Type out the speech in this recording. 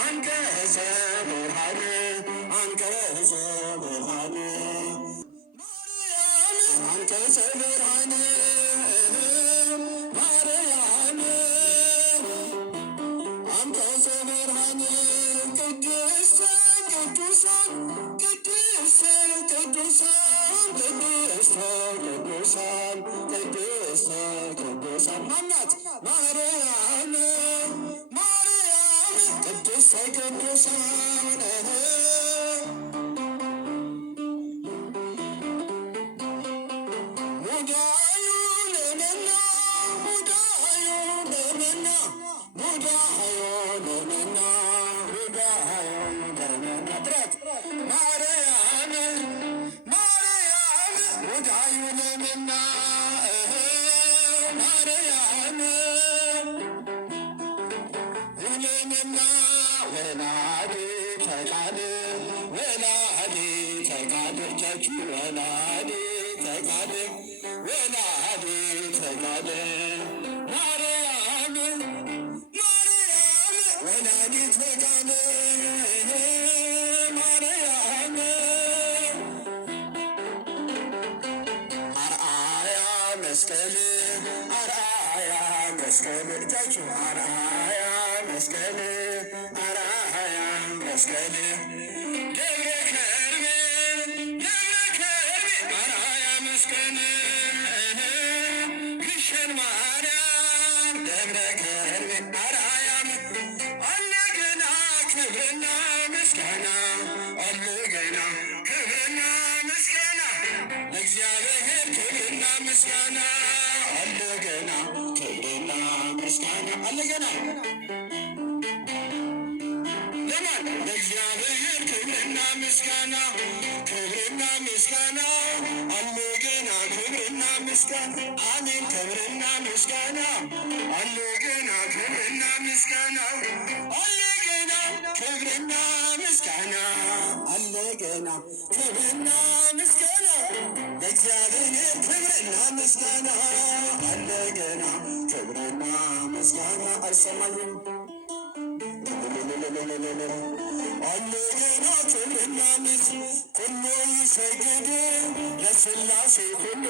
አንቀጸ ብርሃን አንቀጸ ብርሃን አንቀጸ ብርሃን ማርያም አንቀጸ ብርሃን ቅድስተ ቅዱሳን ቅድስተ ቅዱሳን ቅድስተ ቅዱሳን ቅድስተ ቅዱሳን ማናት ማርያም ማርያም ቅድስተ ቅዱሳን መስቀል አርአያ መስቀል እጃችሁ አርአያ መስቀል አርአያ መስቀል ደብረ ከርቤ አርአያ መስቀል ግሸን ማርያም ደብረ ከርቤ አርአያ አለ ገና ክብርና ምስጋና አለ ገና ክብርና ምስጋና ለእግዚአብሔር ክብርና ምስጋና አለ ገና ክብርና ምስጋና አለ ገና ለማን ለእግዚአብሔር ክብርና ምስጋና ክብርና ምስጋና አለ ገና ክብርና ምስጋና አሜን ክብርና ምስጋና አለ ገና ክብርና ምስጋና አለ ገና ክብርና ምስጋና አለ ገና ክብርና ምስጋና ለእግዚአብሔር ክብርና ምስጋና አለ ገና ክብርና ምስጋና አይሰማኝም አለ ገና ክብርና ምስጋና ኩሉ ይሰግድ ለሥላሴ ኩሉ